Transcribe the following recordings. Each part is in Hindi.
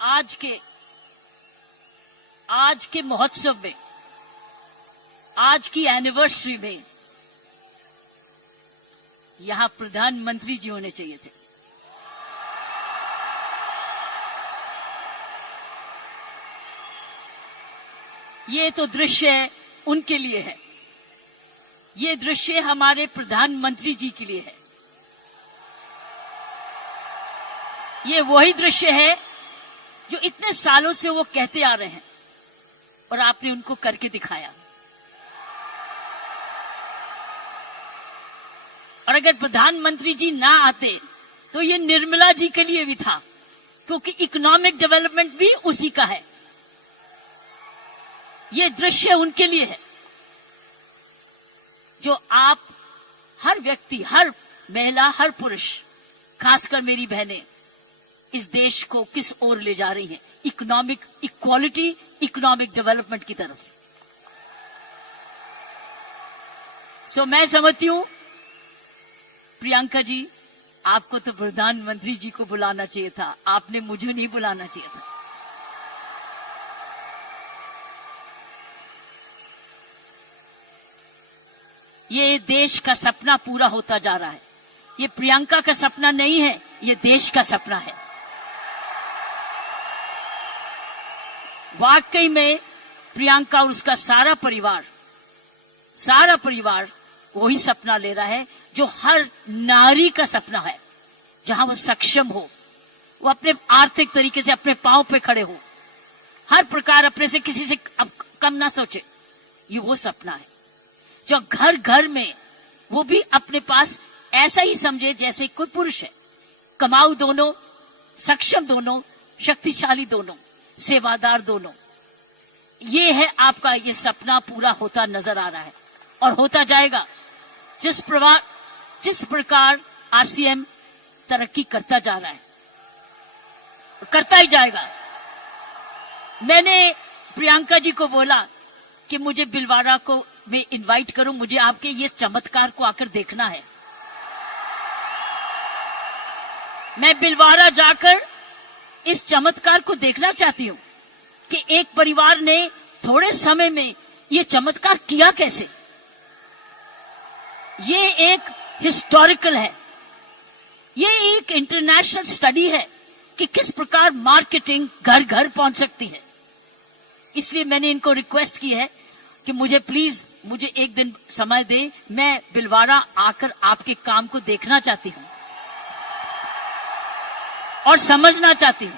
आज के महोत्सव में, आज की एनिवर्सरी में यहां प्रधानमंत्री जी होने चाहिए थे। ये तो दृश्य उनके लिए है, ये दृश्य हमारे प्रधानमंत्री जी के लिए है। ये वही दृश्य है जो इतने सालों से वो कहते आ रहे हैं और आपने उनको करके दिखाया। और अगर प्रधानमंत्री जी ना आते तो ये निर्मला जी के लिए भी था, क्योंकि इकोनॉमिक डेवलपमेंट भी उसी का है। ये दृश्य उनके लिए है जो आप हर व्यक्ति, हर महिला, हर पुरुष, खासकर मेरी बहनें इस देश को किस ओर ले जा रही हैं, इकोनॉमिक इक्वालिटी, इकोनॉमिक डेवलपमेंट की तरफ। सो मैं समझती हूं प्रियंका जी, आपको तो प्रधानमंत्री जी को बुलाना चाहिए था, आपने मुझे नहीं बुलाना चाहिए था। ये देश का सपना पूरा होता जा रहा है। ये प्रियंका का सपना नहीं है, ये देश का सपना है। वाकई में प्रियंका और उसका सारा परिवार वही सपना ले रहा है जो हर नारी का सपना है, जहां वो सक्षम हो, वो अपने आर्थिक तरीके से अपने पांव पे खड़े हो, हर प्रकार अपने से किसी से कम ना सोचे। ये वो सपना है जो घर घर में वो भी अपने पास ऐसा ही समझे जैसे कोई पुरुष है। कमाऊ दोनों, सक्षम दोनों, शक्तिशाली दोनों, सेवादार दोनों। ये है आपका, ये सपना पूरा होता नजर आ रहा है और होता जाएगा। जिस प्रकार आरसीएम तरक्की करता जा रहा है, करता ही जाएगा। मैंने प्रियंका जी को बोला कि मुझे बिलवाड़ा को मैं इनवाइट करूं, मुझे आपके ये चमत्कार को आकर देखना है। मैं बिलवाड़ा जाकर इस चमत्कार को देखना चाहती हूं कि एक परिवार ने थोड़े समय में ये चमत्कार किया कैसे। ये एक हिस्टोरिकल है, ये एक इंटरनेशनल स्टडी है कि किस प्रकार मार्केटिंग घर घर पहुंच सकती है। इसलिए मैंने इनको रिक्वेस्ट की है कि मुझे प्लीज, मुझे एक दिन समय दे, मैं बिलवाड़ा आकर आपके काम को देखना चाहती हूं और समझना चाहती हूं।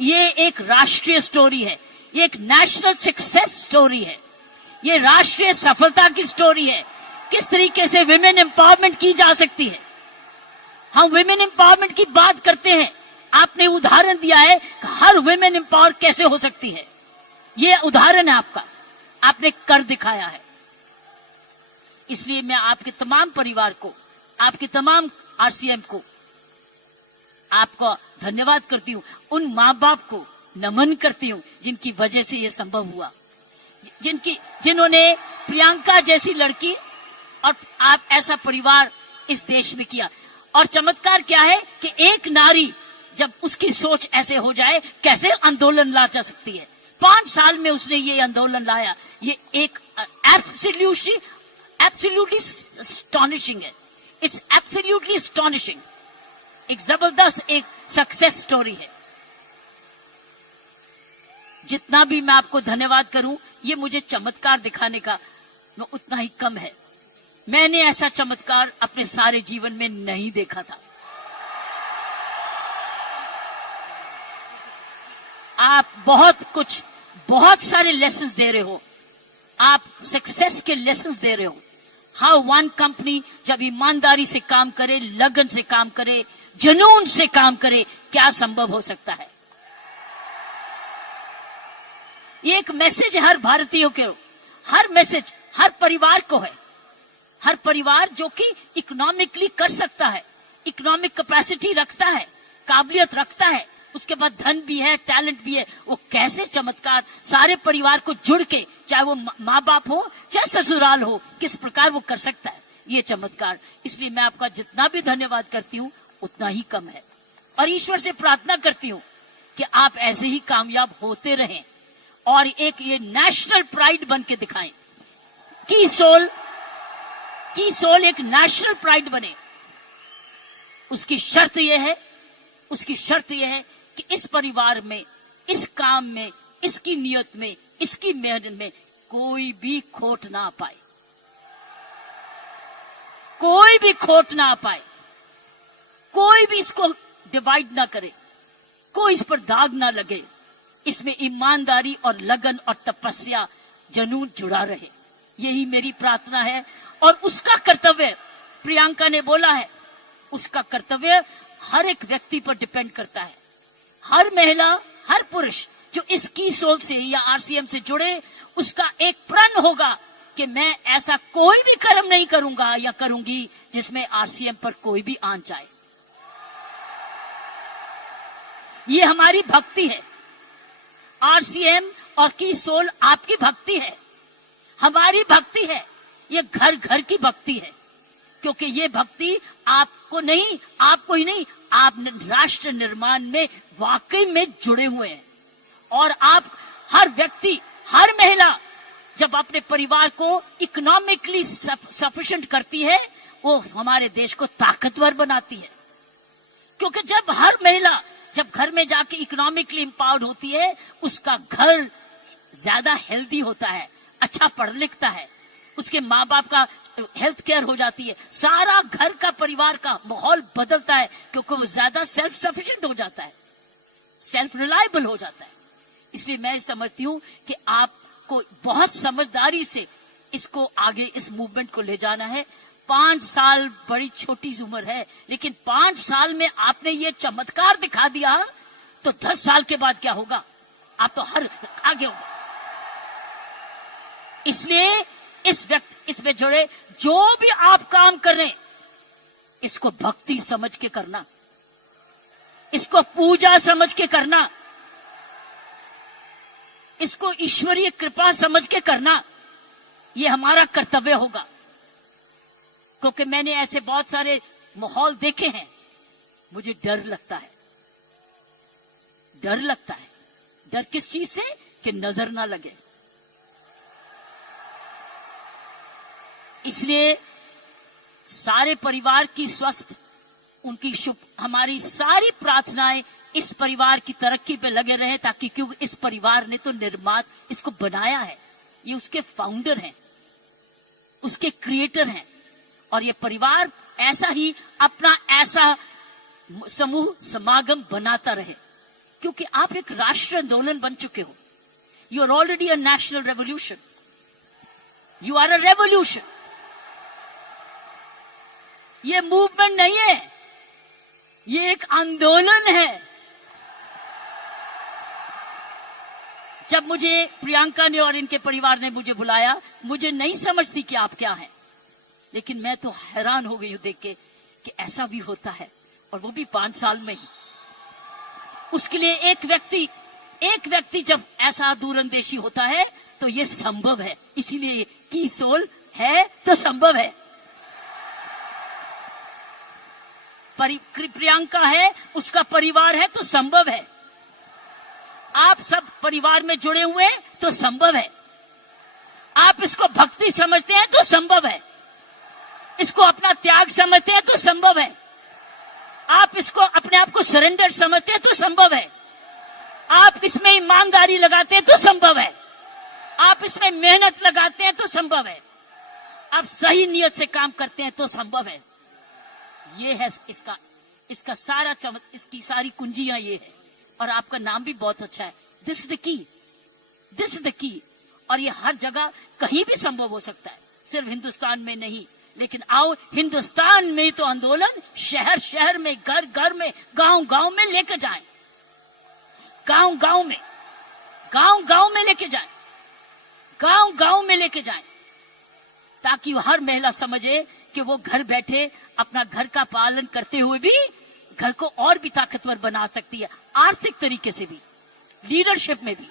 ये एक राष्ट्रीय स्टोरी है, ये एक नेशनल सक्सेस स्टोरी है, ये राष्ट्रीय सफलता की स्टोरी है। किस तरीके से विमेन एम्पावरमेंट की जा सकती है। हम विमेन एम्पावरमेंट की बात करते हैं, आपने उदाहरण दिया है कि हर विमेन एम्पावर कैसे हो सकती है। ये उदाहरण है आपका, आपने कर दिखाया है। इसलिए मैं आपके तमाम परिवार को, आपके तमाम आरसीएम को, आपको धन्यवाद करती हूं। उन माँ बाप को नमन करती हूं जिनकी वजह से ये संभव हुआ, जिन्होंने प्रियंका जैसी लड़की और आप ऐसा परिवार इस देश में किया। और चमत्कार क्या है कि एक नारी जब उसकी सोच ऐसे हो जाए, कैसे आंदोलन ला जा सकती है। 5 साल में उसने ये आंदोलन लाया। ये एक एब्सोल्युटली एस्टॉनिशिंग है। It's absolutely astonishing. एक जबरदस्त एक सक्सेस स्टोरी है। जितना भी मैं आपको धन्यवाद करूं, ये मुझे चमत्कार दिखाने का उतना ही कम है। मैंने ऐसा चमत्कार अपने सारे जीवन में नहीं देखा था। आप बहुत सारे लेसन्स दे रहे हो, आप सक्सेस के लेसन्स दे रहे हो। हाउ वन कंपनी जब ईमानदारी से काम करे, लगन से काम करे, जुनून से काम करे, क्या संभव हो सकता है। ये एक मैसेज है हर भारतीयों के, हर मैसेज हर परिवार को है। हर परिवार जो कि इकोनॉमिकली कर सकता है, इकोनॉमिक कैपेसिटी रखता है, काबिलियत रखता है, उसके बाद धन भी है, टैलेंट भी है, वो कैसे चमत्कार सारे परिवार को जुड़ के, चाहे वो माँ बाप हो चाहे ससुराल हो, किस प्रकार वो कर सकता है ये चमत्कार। इसलिए मैं आपका जितना भी धन्यवाद करती हूँ उतना ही कम है। और ईश्वर से प्रार्थना करती हूं कि आप ऐसे ही कामयाब होते रहें और एक ये नेशनल प्राइड बन के दिखाएं। की सोल एक नेशनल प्राइड बने। उसकी शर्त यह है कि इस परिवार में, इस काम में, इसकी नियत में, इसकी मेहनत में कोई भी खोट ना पाए, कोई भी खोट ना पाए, कोई भी इसको डिवाइड ना करे, कोई इस पर दाग ना लगे। इसमें ईमानदारी और लगन और तपस्या, जुनून जुड़ा रहे। यही मेरी प्रार्थना है। और उसका कर्तव्य, प्रियंका ने बोला है, उसका कर्तव्य हर एक व्यक्ति पर डिपेंड करता है। हर महिला, हर पुरुष जो इस की सोल से या आरसीएम से जुड़े, उसका एक प्रण होगा कि मैं ऐसा कोई भी कर्म नहीं करूंगा या करूंगी जिसमें आरसीएम पर कोई भी आन जाए। ये हमारी भक्ति है। आरसीएम और की सोल आपकी भक्ति है, हमारी भक्ति है। ये घर घर की भक्ति है, क्योंकि ये भक्ति आपको ही नहीं, आप राष्ट्र निर्माण में वाकई में जुड़े हुए हैं। और आप हर व्यक्ति, हर महिला जब अपने परिवार को इकोनॉमिकली सफिशिएंट करती है, वो हमारे देश को ताकतवर बनाती है। क्योंकि जब हर महिला जब घर में जाके इकोनॉमिकली एम्पावर्ड होती है, उसका घर ज्यादा हेल्दी होता है, अच्छा पढ़ लिखता है, उसके माँ बाप का हेल्थ केयर हो जाती है, सारा घर का परिवार का माहौल बदलता है, क्योंकि वो ज्यादा सेल्फ सफिशिएंट हो जाता है, सेल्फ रिलायबल हो जाता है। इसलिए मैं समझती हूँ कि आपको बहुत समझदारी से इसको आगे, इस मूवमेंट को ले जाना है। 5 साल बड़ी छोटी उम्र है, लेकिन 5 साल में आपने ये चमत्कार दिखा दिया, तो 10 साल के बाद क्या होगा? आप तो हर आगे होगा। इसलिए इसमें जुड़े जो भी आप काम कर रहे हैं, इसको भक्ति समझ के करना, इसको पूजा समझ के करना, इसको ईश्वरीय कृपा समझ के करना, ये हमारा कर्तव्य होगा। क्योंकि मैंने ऐसे बहुत सारे माहौल देखे हैं, मुझे डर लगता है। डर किस चीज से? कि नजर ना लगे। इसलिए सारे परिवार की स्वस्थ, उनकी शुभ, हमारी सारी प्रार्थनाएं इस परिवार की तरक्की पे लगे रहे, ताकि क्योंकि इस परिवार ने तो इसको बनाया है, ये उसके फाउंडर हैं, उसके क्रिएटर हैं। और ये परिवार ऐसा ही अपना ऐसा समूह समागम बनाता रहे, क्योंकि आप एक राष्ट्रीय आंदोलन बन चुके हो। You are already a national revolution, you are a revolution. ये मूवमेंट नहीं है, ये एक आंदोलन है। जब मुझे प्रियंका ने और इनके परिवार ने मुझे बुलाया, मुझे नहीं समझती कि आप क्या हैं, लेकिन मैं तो हैरान हो गई हूं देख के कि ऐसा भी होता है, और वो भी 5 साल में ही। उसके लिए एक व्यक्ति जब ऐसा दूरंदेशी होता है तो ये संभव है। इसीलिए की सोल है तो संभव है। प्रियंका है, उसका परिवार है तो संभव है। आप सब परिवार में जुड़े हुए हैं तो संभव है। आप इसको भक्ति समझते हैं तो संभव है। इसको अपना त्याग समझते हैं तो संभव है। आप इसको अपने आप को सरेंडर समझते हैं तो संभव है। आप इसमें ईमानदारी लगाते हैं तो संभव है। आप इसमें मेहनत लगाते हैं तो संभव है। आप सही नियत से काम करते हैं तो संभव है। ये है इसका सारा इसकी सारी कुंजियां ये है। और आपका नाम भी बहुत अच्छा है, दिस इज द की। और ये हर जगह कहीं भी संभव हो सकता है, सिर्फ हिंदुस्तान में नहीं। लेकिन आओ, हिंदुस्तान में तो आंदोलन शहर शहर में, घर घर में, गांव गांव में लेकर जाएं, गांव गांव में लेके जाएं, ताकि हर महिला समझे कि वो घर बैठे अपना घर का पालन करते हुए भी घर को और भी ताकतवर बना सकती है, आर्थिक तरीके से भी, लीडरशिप में भी।